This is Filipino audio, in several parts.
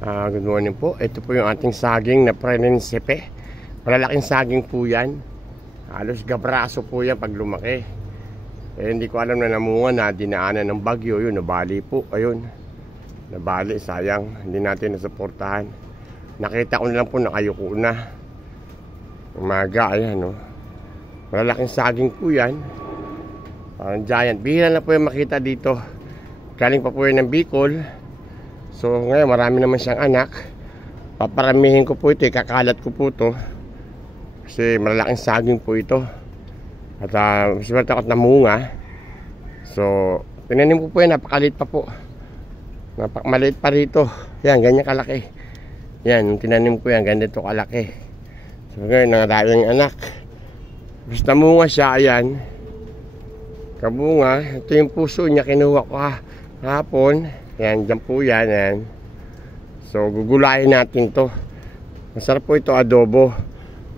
Good morning po. Ito po yung ating saging na prenensepe. Malalaking saging po yan. Halos gabraso po yan pag lumaki. Hindi ko alam na namunga na dinaanan ng bagyo. Yun, nabali po. Ayun, nabali, sayang. Hindi natin nasuportahan. Nakita ko na lang po, nakayuko na. Umaga, ayan, no. Malalaking saging po yan. Parang giant. Bihira na po yung makita dito. Galing pa po yan ng Bicol. So ngayon marami naman siyang anak. Paparamihin ko po ito, kakalat ko po ito. Kasi malalaking saging po ito. At swerte ako at namunga. So tinanim ko po yan, napakalit pa po. Maliit pa rito. Yan, ganyan kalaki. Yan, tinanim ko yan, ganito kalaki. So ngayon, nangadami yung anak. Basta namunga siya, ayan. Kabunga, ito yung puso niya, kinuha ko hapon. Yan, dyan po yan, yan. So, gugulayin natin to. Masarap po ito adobo.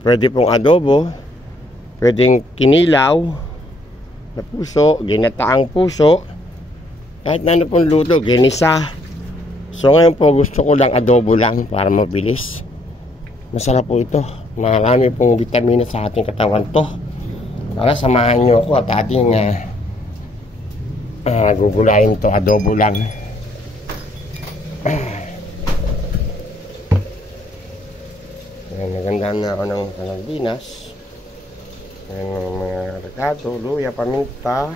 Pwede pong adobo. Pwedeng kinilaw na puso, ginataang puso. Kahit na ano pong luto, ginisa. So, ngayon po gusto ko lang adobo lang para mabilis. Masarap po ito. Marami pong vitamina sa ating katawan to. Para samahan nyo ako at ating gugulayin to, adobo lang. Ayan, nagandahan na ako ng sardinas. Ayan, mga rekado, luya, paminta.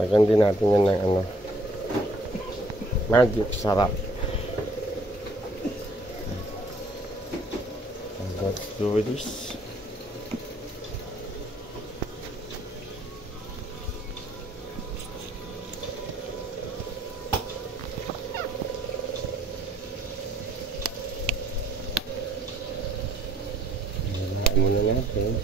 Lagyan din natin yan ng magic sarap. Let's do this. Muna natin.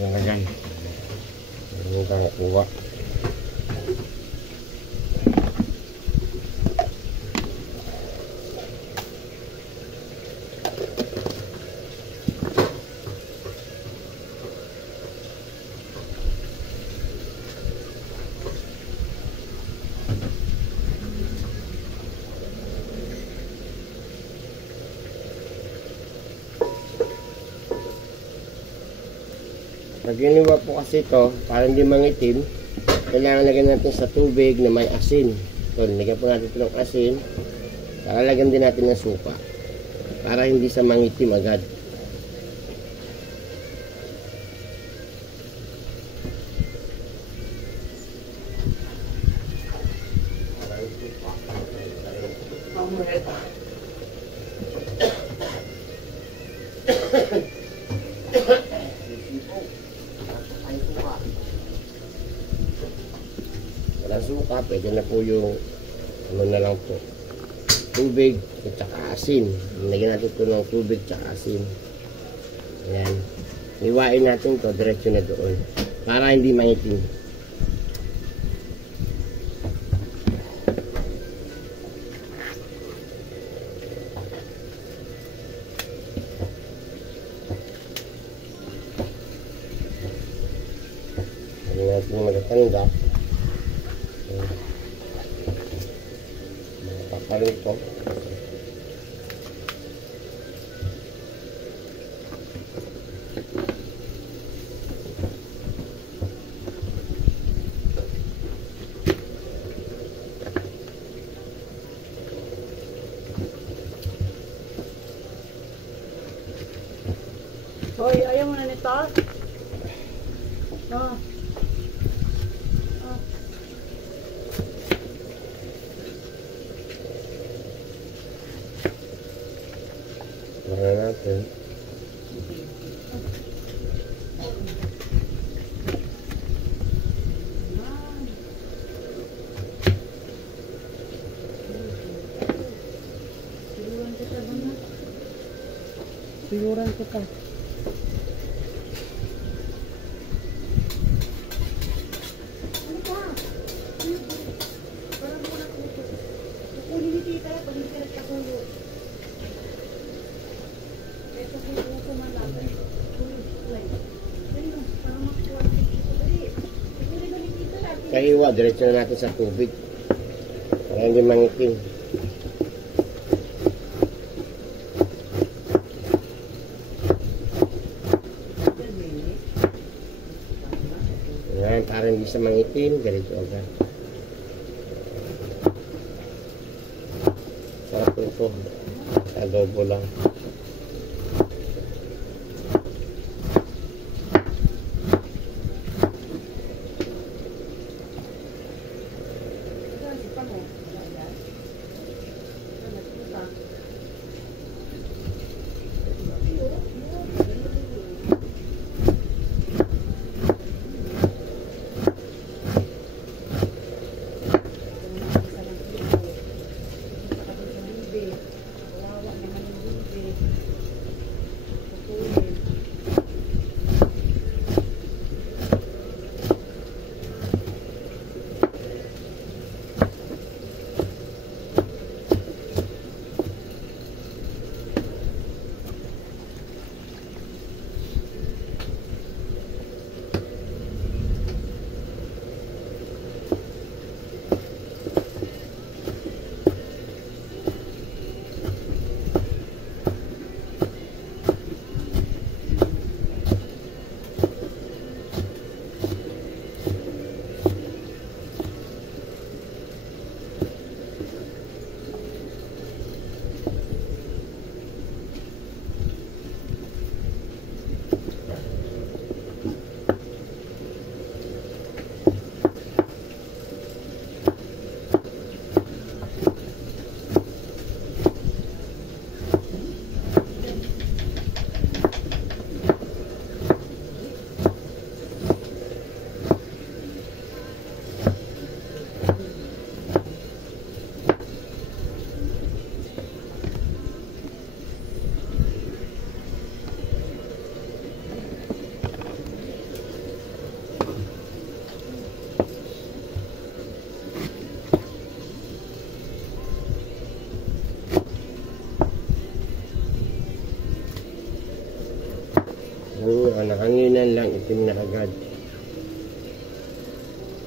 Lagay. Ini kita kuha. Pag iniwa po kasi ito, para hindi mangitim, kailangan lagyan natin sa tubig na may asin. Ito, lagyan po natin ito ng asin. Saka lagyan din natin ng suka. Para hindi sa mangitim agad. Walang suka, pwede na po yung ano na lang po, tubig at saka asin. Lagyan natin ito ng tubig at saka asin. Ayan, iwain natin ito diretso na doon para hindi maitim. Lagyan natin yung magatanda. Papalit ko. Hoy, ayaw mo na nito? Oh. Lagyan natin. Tinuran ko ka. Ano ka? Parang muna ko ito. Kukunin ni tita pag hindi ka nagkakulo. Ito ko man lang. Ayun, parang makuha na ito. Dali. Kukunin ba ni tita natin? Kaiwa, diretso na natin sa tubig. Para hindi mangitim. Ayan, para hindi sa mangitim, ganito agad. Sarap ito. Adobo lang. Nakanginan lang, itim na agad.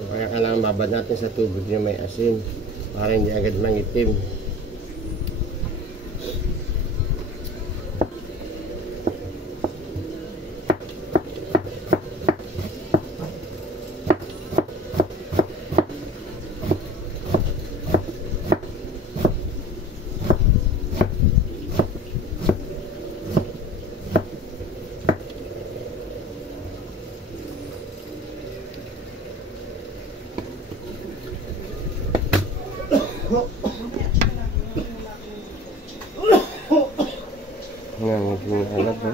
Kaya kailangan babad natin sa tubig na may asin para hindi agad mangitim. Agad, ha?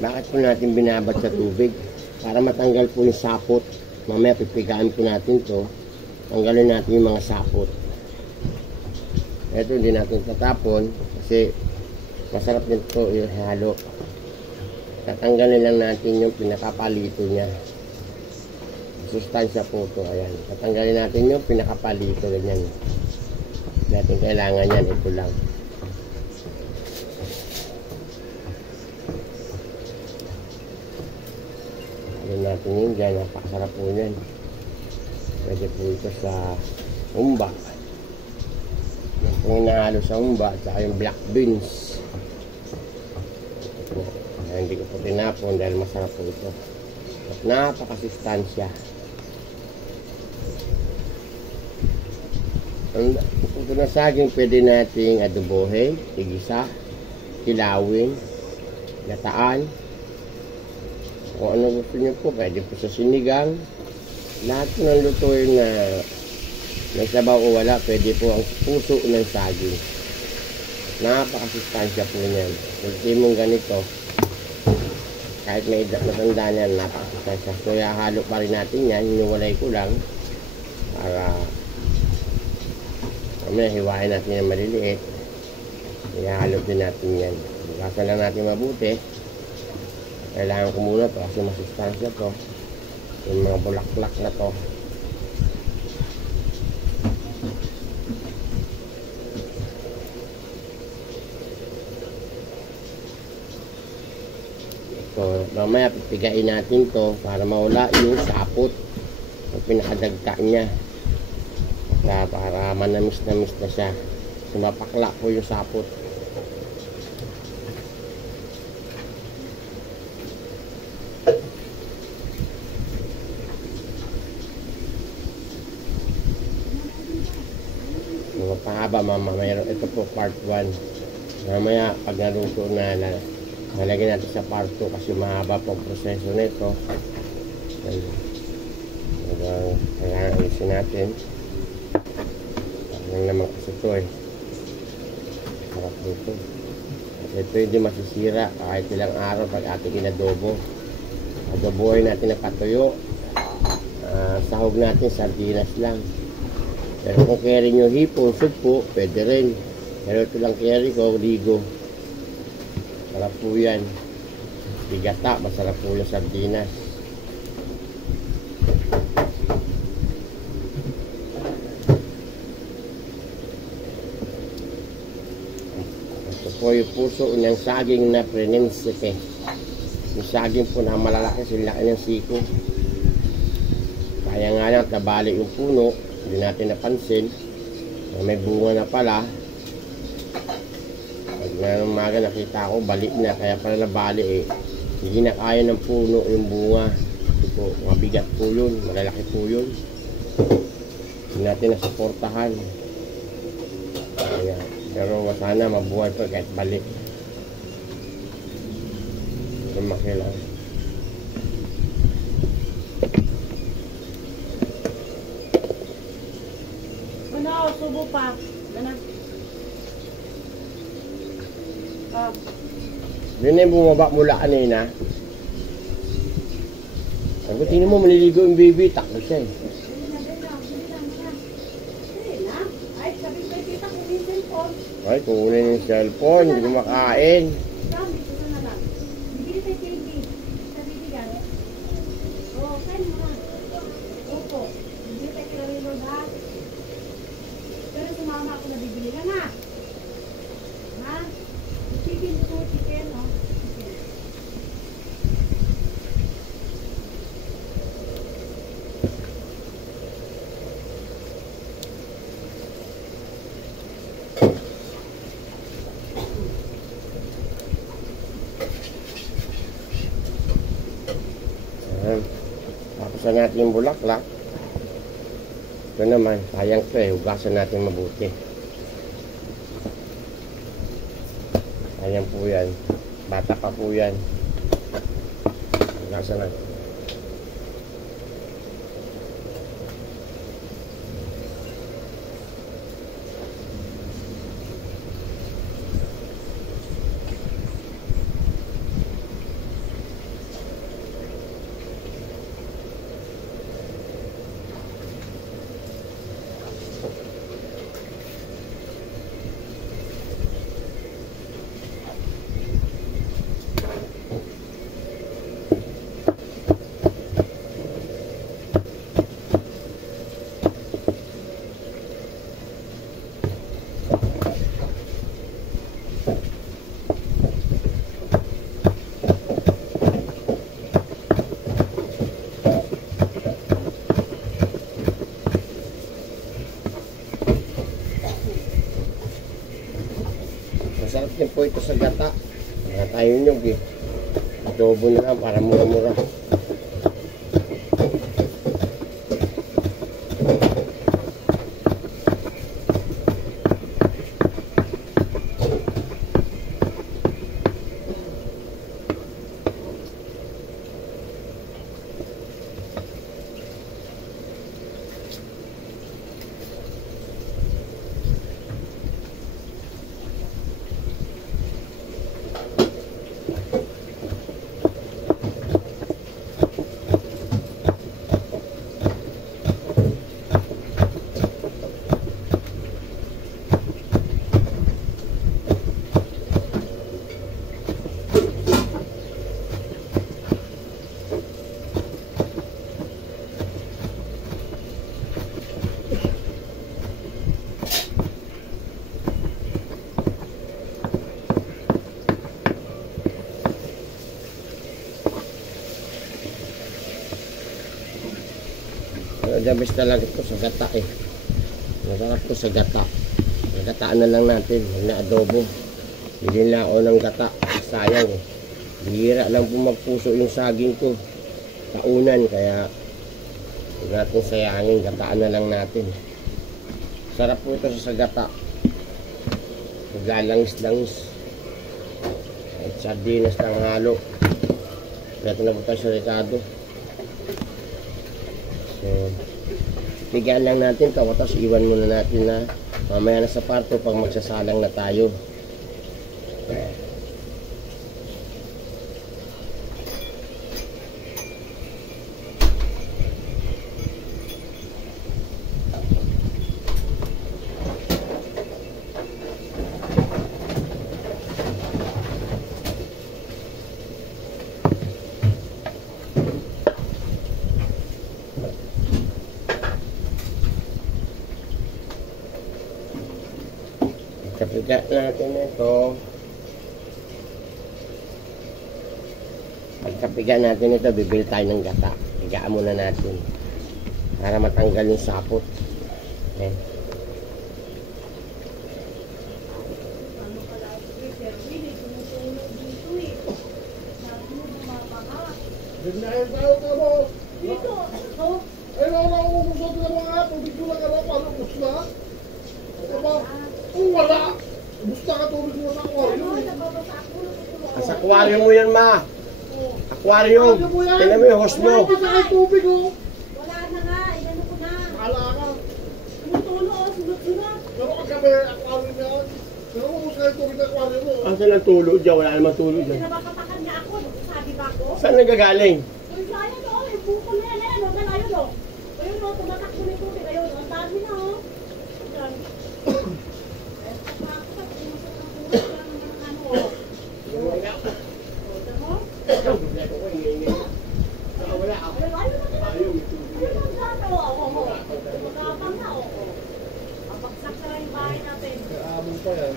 Bakit po natin binabad sa tubig? para matanggal po yung sapot. Mamaya pipigaan po natin to. Tanggalin natin yung mga sapot. Ito hindi natin tatapon kasi masarap din to ihalo. Tatanggalin lang natin yung pinakapalito niya. Sustansya po to. Ayan. Tatanggalin natin yung pinakapalito. Ganyan. Natin kailangan yan. Ito lang. Ayan natin yun dyan. Napakasarap po yan. Pwede po ito sa umba. Yan po yung nahalo sa umba. At saka yung black beans. Ito po. Ayan, hindi ko po tinapon dahil masarap po ito. At napakasustansya. Ito na saging pwede nating adobohin, igisa, kilawin, gataan. Kung ano gusto nyo po, pwede po sa sinigang. Lahat po ng lutuin na may sabaw o wala, pwede po ang puso ng saging. Napakasustansya po niyan. Kung mong ganito, kahit may matanda niyan, napakasustansya. So, halo pa rin natin yan, hinuwalay ko lang para mamaya hiwain natin yung maliliit. Ihalo din natin yan. Bukasan lang natin mabuti. Kailangan ko muna to kasi masustansya to. Yung mga bulaklak na to. So, mamaya pipigain natin to para mawala yung sapot. Yung pinakadagta niya. Para manamis-namis na siya. Sumapakla po yung sapot. Pahaba mama, mayroon ito po part 1. Mamaya pag naluto na, nalagyan natin sa part 2 kasi mahaba po ang proseso nito. Kailangan ayusin natin. Yan naman kasi ito eh. Sarap dito. Ito hindi masisira kahit ilang araw pag ating inadobo. Adobohin natin na patuyo. Sahog natin sardinas lang. Pero kung carry nyo hipon, supo, pwede rin. Pero ito lang carry ko, ligo. Sarap po yan. Bigata, masarap po yung sardinas. Po yung puso ng saging na prenensipe. Yung saging po na malalaki, sila ng siko. Kaya nga lang, nabali yung puno, hindi natin napansin. May bunga na pala. Pag na umaga nakita ko, bali na, kaya pala nabali eh. Hindi na kaya ng puno yung bunga. Po, mabigat po yun, malalaki po yun. Hindi natin nasuportahan. Kaya pero sana mabuhay pa kahit balik. Lumaki lang. Ano, subo pa. Ano? Yun na yung bumaba mula kanina. Sabi, tingnan mo, maliligo yung baby. Takbo siya eh. Ay, kunin yung cellphone, hindi ko makain. Pero sumama ako na bibili ka na. Ha? Chicken to chicken, no? Chicken. Tapusan natin yung bulaklak. Ito naman, sayang ito eh. Hugasan natin mabuti. Sayang po yan. Bata pa po yan. Hugasan natin. natin po ito sa gata. Wala tayo nyug eh. Adobo na lang para mura-mura. The best talaga ito sa gata eh. Masarap ito sa gata. Nagataan na lang natin. Na adobo. Bilhin na ako ng gata. Sayang eh. Bihira lang po magpuso yung saging ko. Taunan. Kaya huwag natin sayangin. Gataan na lang natin. Sarap po ito sa gata. Maglalangis-langis. At sardinas ng halo. Ito na po tayo sa Ricardo. So, bigyan lang natin ito, tapos iwan muna natin na mamaya na sa parto pag magsasalang na tayo. Kapiga natin ito. Pagkapiga natin ito, bibili tayo ng gata. Pigaan muna natin para matanggal yung sapot. Okay. Dito, ito. Ay, wala akong kusot na mga tubig ko lang alam, paano kusla? Diba? Oh, wala! Gusto ka tubig mo sa aquarium. Sa aquarium mo yan, ma. Aquarium. Tingnan mo yung hose mo. Wala ka sa tubig, oh. Wala na nga, inano ko na. Wala ka. Tumutulo, sunod-sunod. Pero kagabi, aquarium yan. Pero kung gusto ka yung tubig sa aquarium mo. Ang saan ang tulo dyan? Wala naman tulo dyan. Pinabakatakan niya ako, sabi ba ako? Saan nagagaling? Yung sayang o, yung buko na yan, ayun o, ayun o. Ayun o, tumatakbo ni tubig, ayun o, ang dami na o. Ang dami. Kaamon pa yan.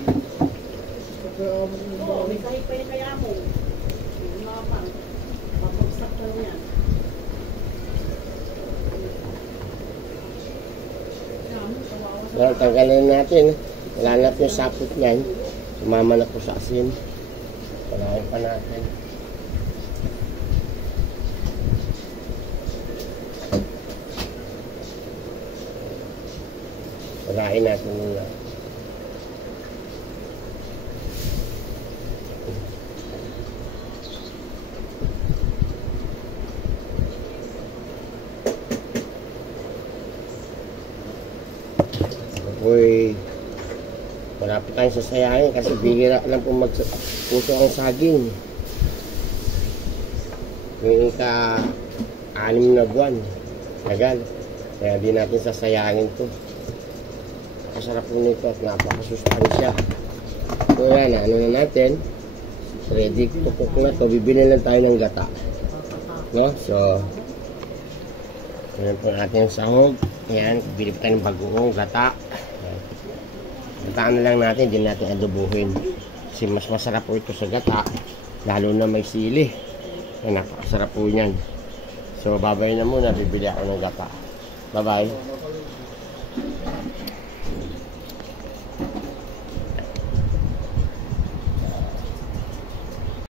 Kaamon yung Oo, may kahit pa yung kaya mo. Yung mga pang, papagsak na yan. Well, tanggalin natin. Wala natin yung sapot niyan. Sumama na po sa asin. Palahin pa natin. Palahin natin muna. Uy, wala pa tayong sasayahin kasi bihira lang po magpuso ang saging. Ngayon ka 6 na buwan, tagal. Kaya di natin sasayangin to. Kasarap po nito at napakasustansya. So yan, ano na natin, ready to cook na to. Bibili lang tayo ng gata, no? So yan po natin sahog. Yan, bibili tayo ng bagoong gata. Gataan na lang natin, hindi natin adobuhin. Kasi mas masarap po ito sa gata, lalo na may sili. Yan, napakasarap po yan. So babay na muna, bibili ako ng gata. Bye bye.